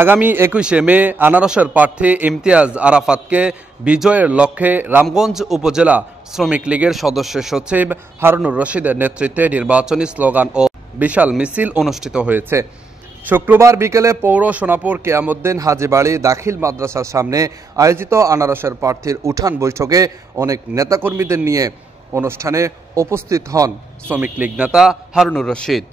আগামী 21শে মে আনারসের প্রার্থী ইমতিয়াজ আরাফাতকে বিজয়ের লক্ষ্যে রামগঞ্জ উপজেলা শ্রমিক লীগের সদস্য সচিব হারুনুর রশিদের নেতৃত্বে নির্বাচনী স্লোগান ও বিশাল মিছিল অনুষ্ঠিত হয়েছে। শুক্রবার বিকেলে পৌর সোনাপুর কিয়ামউদ্দিন হাজীবাড়ি দাখিল মাদ্রাসার সামনে আয়োজিত আনারসের প্রার্থীর উঠান বৈঠকে অনেক নেতাকর্মীদের নিয়ে অনুষ্ঠানে উপস্থিত হন শ্রমিক লীগ নেতা হারুনুর রশিদ।